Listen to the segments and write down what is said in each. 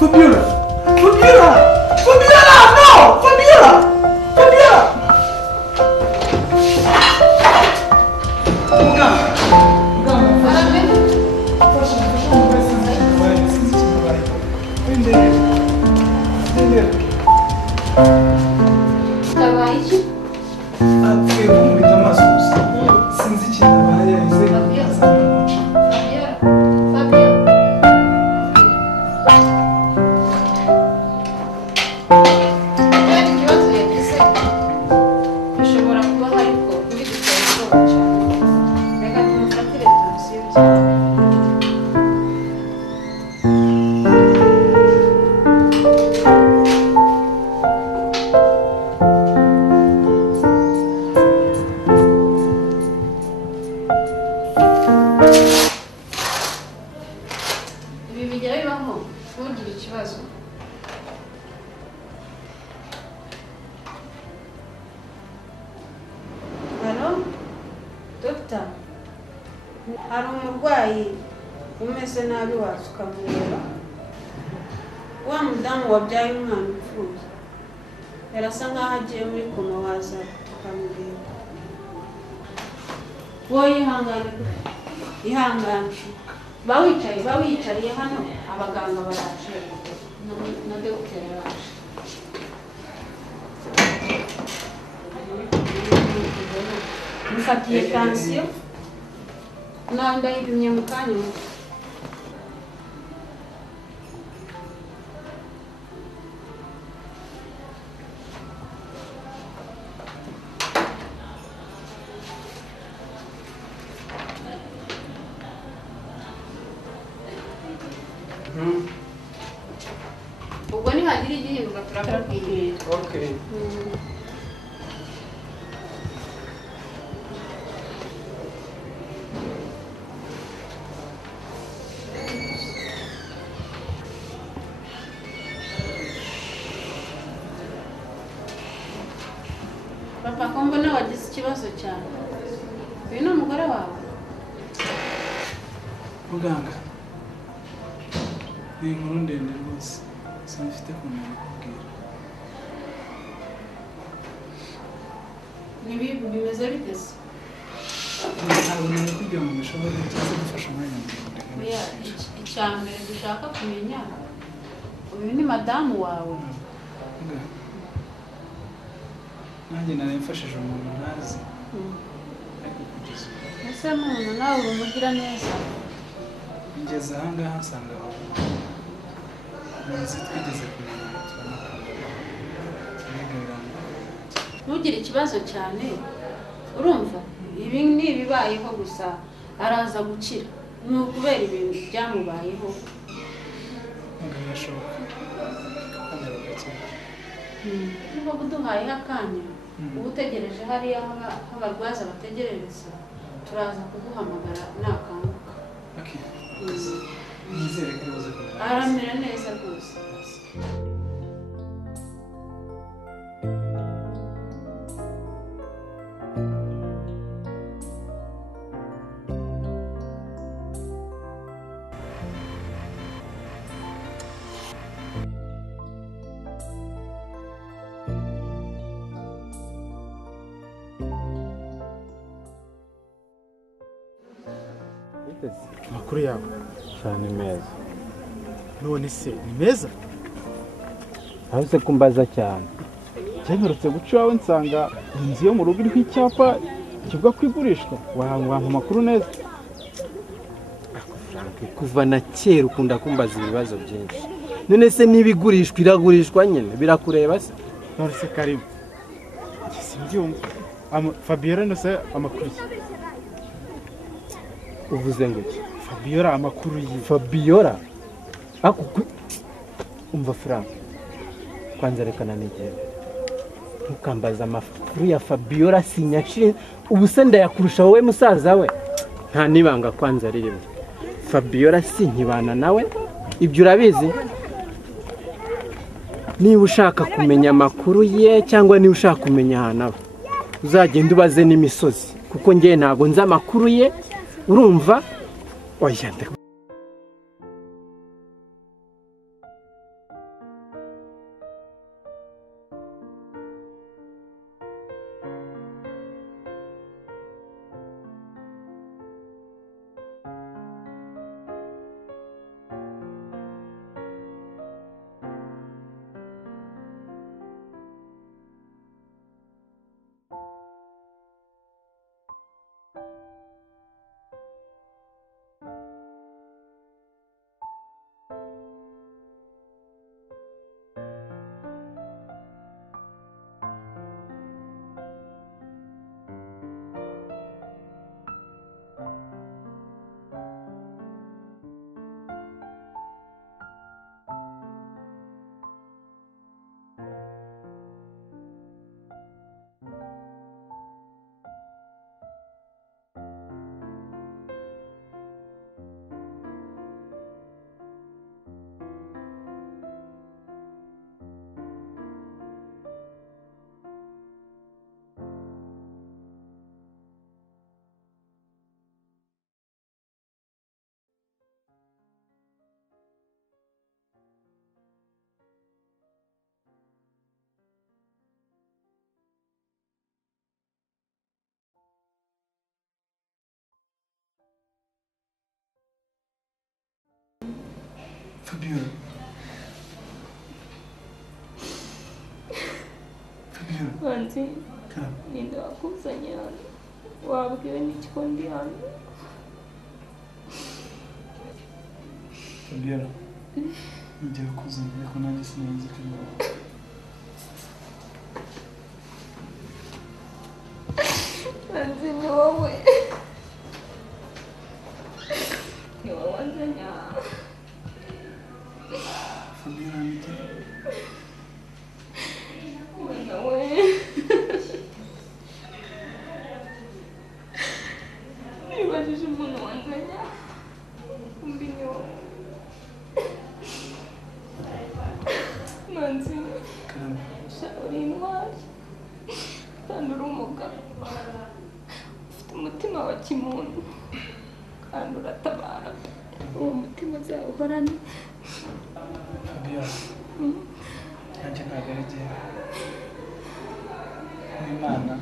Fabiola! Fabiola! Fabiola! No! Fabiola! Fabiola! hari umurwayi umeze nabi wasukamureba wa mudamu wabyaye umwana upfuye yarasa nkaho agiye muri koma waza tukamureba wowe ihangane bawicariye hano abaganga baraje na dogiteri araje mufatiye tension ndayipimye mu kanya ubwo nihagira igihinduka turakubwira. Okay. Papa ko mbona wagize ikibazo cyane. Uyu ni umugore wawe? Muganga. Ni inkuru ndende rwose. Sinifite kumenya kubwira. Nibi bimeze bite se? Ntabwo nari kugira ngo bishobore cyangwa gufasha umwanya muto. Icyambere dushaka kumenya. Uyu ni madamu wawe. Nanjye naremfashije umuntu ntazi. Ariko kugeza ubu. Ese muntu nawe urumugira neza? Ngeze aha ngaha nsanga nzi twigeze kumenya ntugire ikibazo cyane urumva ibi ni ibibayeho gusa araza gukira ni ukubera ibintu byamubayeho birashoboka niba kuduhaye akanya uba utegereje hariya abarwaza bategerereza turaza kuguhamagara nakanguka nizere ko uza kumera aramera neza rwose. Makuru yawe cyane meza. None se ni meza? Ahose kumbaza cyane. Cyemerutse guca wawe nsanga inzu yo mu rugo iriho icyapa kivuga kwigurishwa. Wahangwa amakuru neza. Kuva na kera ukunda kumbaza ibibazo byinshi. None se nibigurishwa iragurishwa nyene birakureba se? None se Karim. Simbyumva. Fabiola no se amakuru. Uvuze ngo iki? Fabiola amakuru yi. Fabiola? Ako umva Frank. Kwanza rekana nigere. Ntukambaza amakuru ya Fabiola sinyashi ubuse ndayakurusha wowe musaza we. Nta nibanga kwanza ririmo. Fabiola sinkibana nawe ibyo urabizi. Niba ushaka kumenya amakuru ye cyangwa niba ushaka kumenya hanawe uzagenda ubaze n'imisozi kuko ngiye ntago nzi amakuru ye urumva oya Fabiola. Fabiola. Manzi, Karame. ninde wakuzanye hano? Wabwiwe n'iki ko ndi hano? Fabiola. Ngiye kukuzana ariko nanjye sinzi ko ari wowe. Manzi, ni wowe. Ni wowe wanzanye hano. Fabiola nite? Mwana we. Nibajije umuntu wanzanye hano. Kumbi ni wowe. Manzi, Karame. sha uri intwari. Kandi uri umugabo. Ufite umutima wa kimuntu. Kandi uratabara. Uwo mutima uzawuhorane. Fabiola. Nanjye ntabwo ari jyewe. Ni Imana.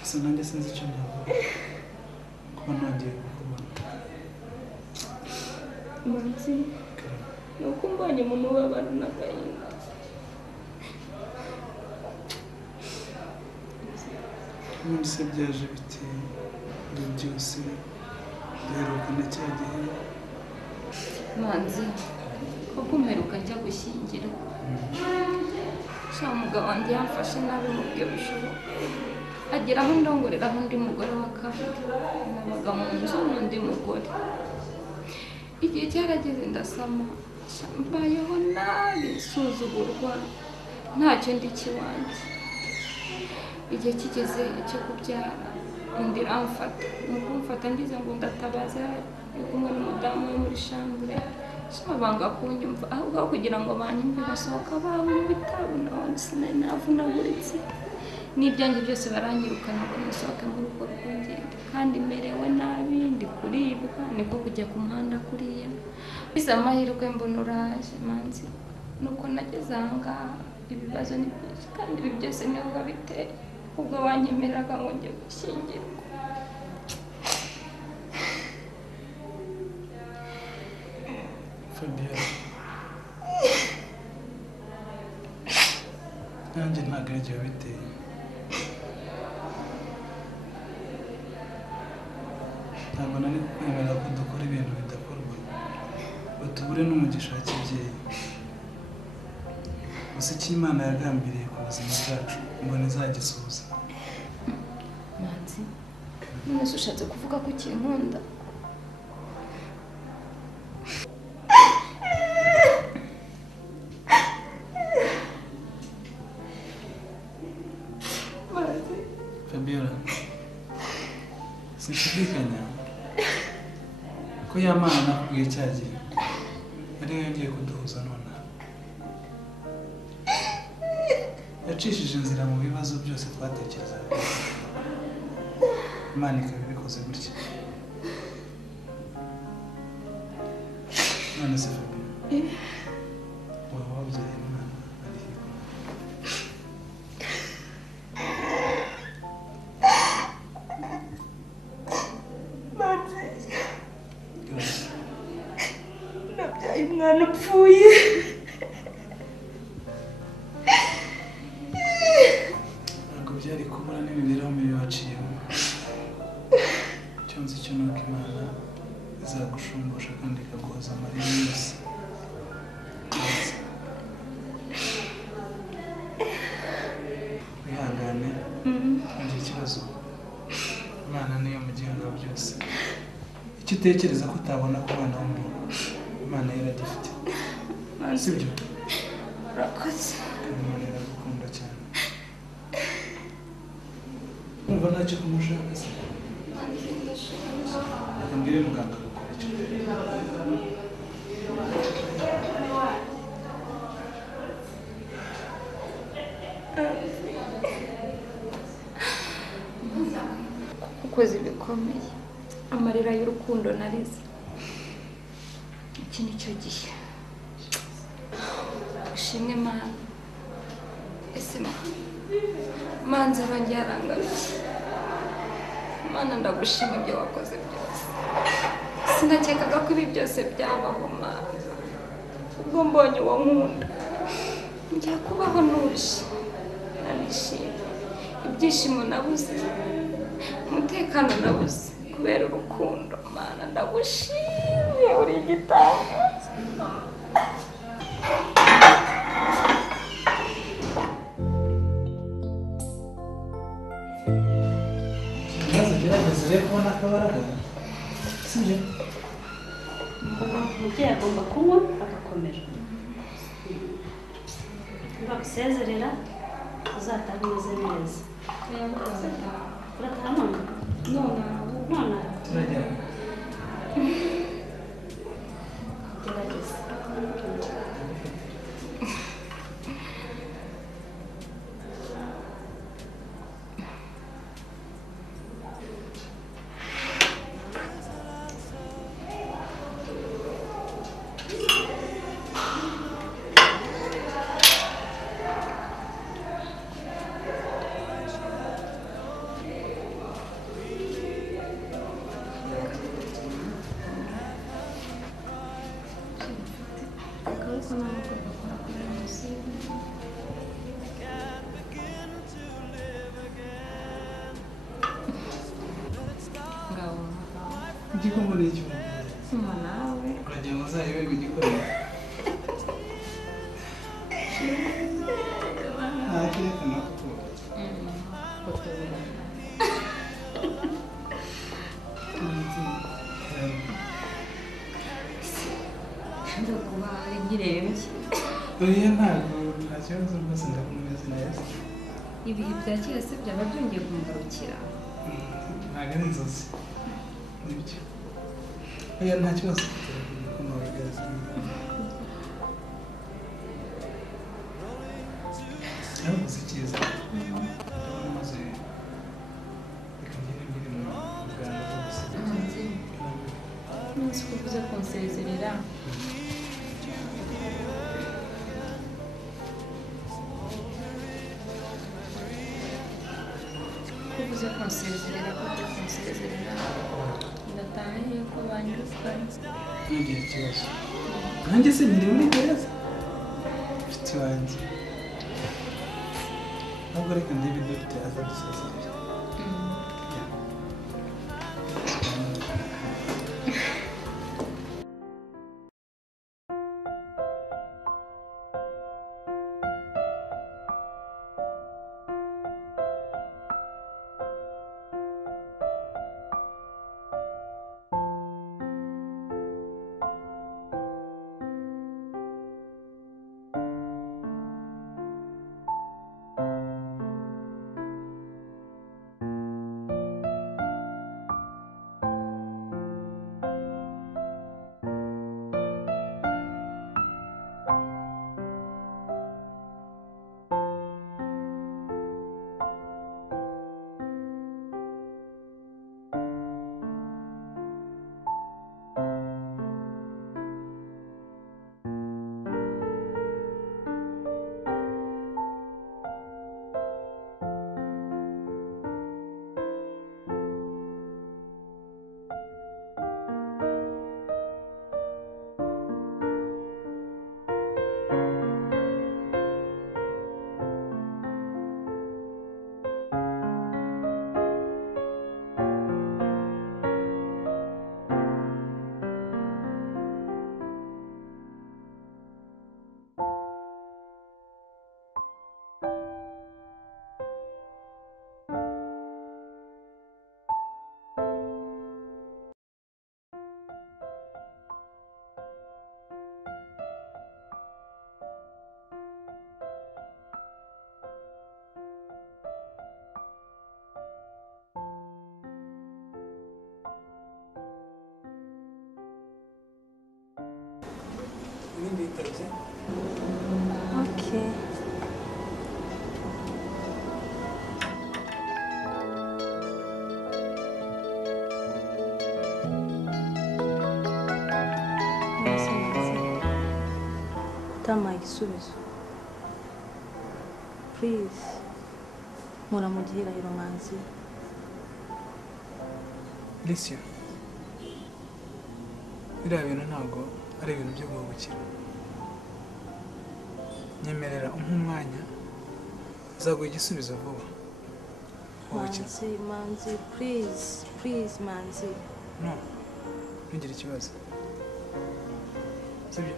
Gusa nanjye sinzi icyo navuga. Kuba nongeye kukubona. Manzi, Karame. ni uko mbonye umuntu ubabara n'agahinda. None se byaje bite? Ibyo byose duherukana cya gihe. Manzi, kuko mperuka njya gushyingirwa. Sha umugabo wanjye yamfashe nabi mu buryo bushoboka. Agera aho ndongoreraho undi mugore wa kabiri. Nabaga mu nzu n'undi mugore. Igihe cyarageze ndasama. Sha mbayeho nabi nsuzugurwa. Ntacyo ndi kiwanjye. Igihe kigeze cyo kubyara undi aramfata. Nuko mfata ndize ngo ndatabaza ari kumwe n'umudamu we muri shambure. Banga kunyumva ahubwo kugira ngo banyumve basohoka babo mu bitaro none sinari navunaguritse n'ibyanjye byose baranyirukana ngo musohoke muri urwo rugo ngende kandi merewe nabi ndi kuribwa niko kujya ku muhanda kuriya biza amahirwe mbona uraje Manzi nuko nageze ahangaha ibibazo ni byinshi kandi ibi byose niwe wabiteye ubwo wanyemereraga ngo njye gushyingirwa. Fabiola. Nanjye ntabwo ari jyewe wabiteye. Ntabwo nari kukwemerera ko dukora ibintu bidakorwa ngo tubure n'umugisha wa kibyeyi. Gusa icyo Imana yagambiriye ku buzima bwacu ngo ntizagisohoza. Manzi, none se ushatse kuvuga ko ukinkunda? Fabiola, sinshidikanya ko ya Mana nakubwiye cya gihe ariyo yongeye kuduhuza nonaha. Yacishije inzira mu bibazo byose twatekerezaga. Imana ikaba ibikoze gutya. None se Fabiola, waba wabyaye umwana ariho? Nabyaye umwana upfuye. Ntabwo byari kubura n'imibereho mibi waciyemo. Icyo nzi cyo ni uko Imana izagushumbusha kandi ikaguhoza amarira yose. Wihangane, ntugire ikibazo. Imana niyo mugenga wa byose. Icyo utekereza ko utabona ku mwana w'umuntu, Imana yo iragifite. Sibyo? Urakoze. Kandi Imana iragukunda cyane. Umva ntacyo kumushaka se. Reka mbwire muganga gukora icyo. Ukoze ibikomeye. Amarira y'urukundo narize. Iki ni cyo gihe. Ushimwe Mana. Ese Manzi arongera arangarukiye. Mana ndagushima ibyo wakoze byose. Sinakekaga ko ibi byose byabaho Mana. ubwo mbonye uwo nkunda ngiye kubaho nuje narishimye ibyishimo nabuze umutekano nabuze kubera urukundo mana ndagushimiye uri igitangaza gerageza rero kubona akabaraga sibyo umubyeyi agomba kunywa agakomera bagusezerera uzataha umeze neza urataha none turajyana gerageza igikombe ni icyo nawe uragira ngo uzayoberwe igikombe ntakerekana ko kuba ari nkirembye oya ntabwo nta kibazo rwose ndakomeza neza ibihe bya kera se byaba byongeye kungarukira ntabwo ari inzozi nibyo oya nta kibazo yabuze icyiza maze reka ngende mbiri mu muganga rwose nzi ko uvuze kunsezerera ko uvuze kunsezerera ko ugiye kunsezerera ndataha yuko banyirukanye ntugire ikibazo nanjye se nkiri muri gereza mfite iwanjye ntabwo reka ndebe dogiteri aza gusezerera nditabye okay utamaye igisubizo please nkura mu gihirahiro manzi Alicia biriya bintu ntabwo ari ibintu byo guhubukira nyemerera umwanya uzaguha igisubizo vuba. Manzi, please, Manzi. No, ntugire ikibazo. Sibyo?